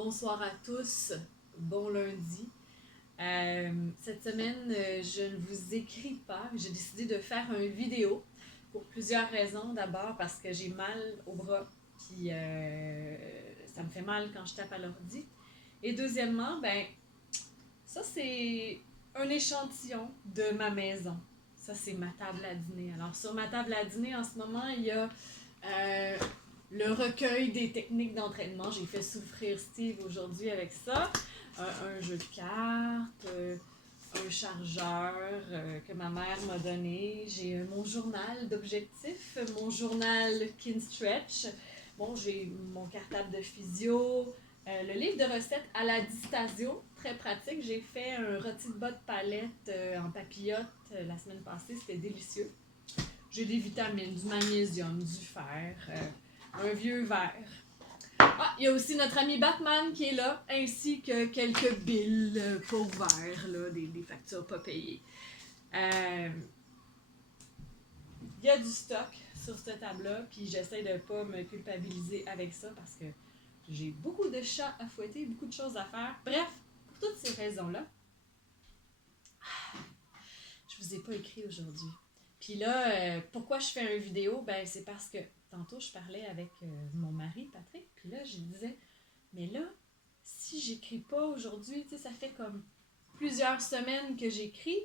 Bonsoir à tous, bon lundi. Cette semaine, je ne vous écris pas. J'ai décidé de faire une vidéo pour plusieurs raisons. D'abord parce que j'ai mal au bras, puis ça me fait mal quand je tape à l'ordi. Et deuxièmement, ça c'est un échantillon de ma maison. Ça c'est ma table à dîner. Alors sur ma table à dîner en ce moment, il y a le recueil des techniques d'entraînement. J'ai fait souffrir Steve aujourd'hui avec ça. Un jeu de cartes, un chargeur que ma mère m'a donné. J'ai mon journal d'objectifs, mon journal Kinstretch. Bon, j'ai mon cartable de physio, le livre de recettes à la Distasio, très pratique. J'ai fait un rôti de bas de palette en papillote la semaine passée, c'était délicieux. J'ai des vitamines, du magnésium, du fer, un vieux verre. Ah, il y a aussi notre ami Batman qui est là, ainsi que quelques billes pas ouvertes, là, des factures pas payées. Il y a du stock sur cette table-là, puis j'essaie de pas me culpabiliser avec ça parce que j'ai beaucoup de chats à fouetter, beaucoup de choses à faire. Bref, pour toutes ces raisons-là, je vous ai pas écrit aujourd'hui. Puis là, pourquoi je fais une vidéo? C'est parce que tantôt, je parlais avec mon mari, Patrick, puis là, je disais, mais là, si j'écris pas aujourd'hui, tu sais, ça fait comme plusieurs semaines que j'écris.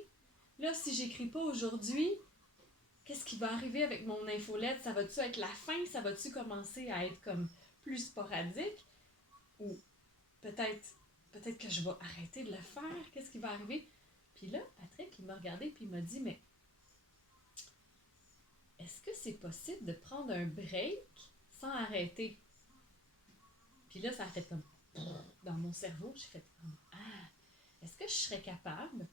Là, si j'écris pas aujourd'hui, qu'est-ce qui va arriver avec mon infolette? Ça va-tu être la fin? Ça va-tu commencer à être comme plus sporadique? Ou peut-être que je vais arrêter de le faire? Qu'est-ce qui va arriver? Puis là, Patrick, il m'a regardé puis il m'a dit, mais est-ce que c'est possible de prendre un break sans arrêter? Puis là, ça a fait comme dans mon cerveau, j'ai fait comme est-ce que je serais capable?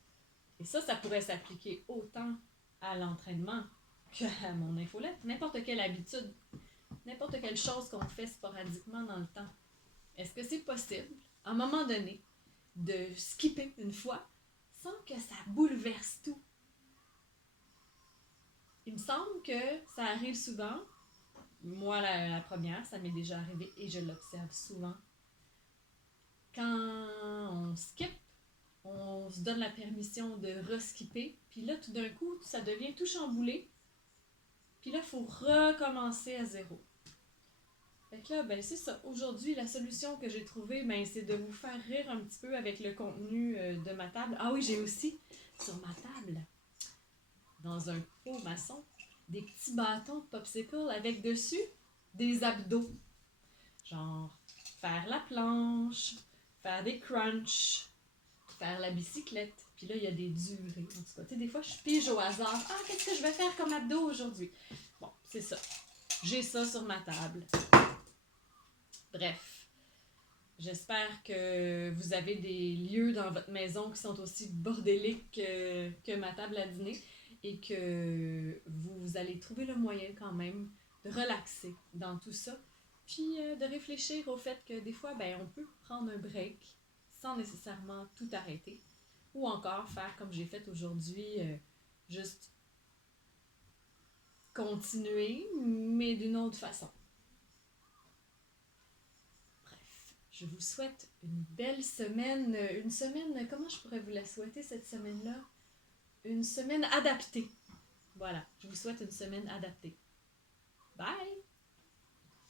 Et ça pourrait s'appliquer autant à l'entraînement qu'à mon infolette. N'importe quelle habitude, n'importe quelle chose qu'on fait sporadiquement dans le temps. Est-ce que c'est possible, à un moment donné, de skipper une fois sans que ça bouleverse tout? Il me semble que ça arrive souvent. Moi, la première, ça m'est déjà arrivé et je l'observe souvent. Quand on skip, on se donne la permission de re-skipper, puis là, tout d'un coup, ça devient tout chamboulé. Puis là, il faut recommencer à zéro. Fait que là, c'est ça. Aujourd'hui, la solution que j'ai trouvée, c'est de vous faire rire un petit peu avec le contenu de ma table. Ah oui, j'ai aussi, sur ma table, dans un pot maçon, des petits bâtons de popsicle avec dessus des abdos. Genre, faire la planche, faire des crunchs, faire la bicyclette. Puis là, il y a des durées. En tout cas, des fois, je pige au hasard. Ah, qu'est-ce que je vais faire comme abdos aujourd'hui? Bon, c'est ça. J'ai ça sur ma table. Bref. J'espère que vous avez des lieux dans votre maison qui sont aussi bordéliques que ma table à dîner et que vous allez trouver le moyen quand même de relaxer dans tout ça. Puis de réfléchir au fait que des fois, on peut prendre un break sans nécessairement tout arrêter. Ou encore faire comme j'ai fait aujourd'hui, juste continuer, mais d'une autre façon. Bref, je vous souhaite une belle semaine. Une semaine, comment je pourrais vous la souhaiter cette semaine-là? Une semaine adaptée. Voilà, je vous souhaite une semaine adaptée. Bye!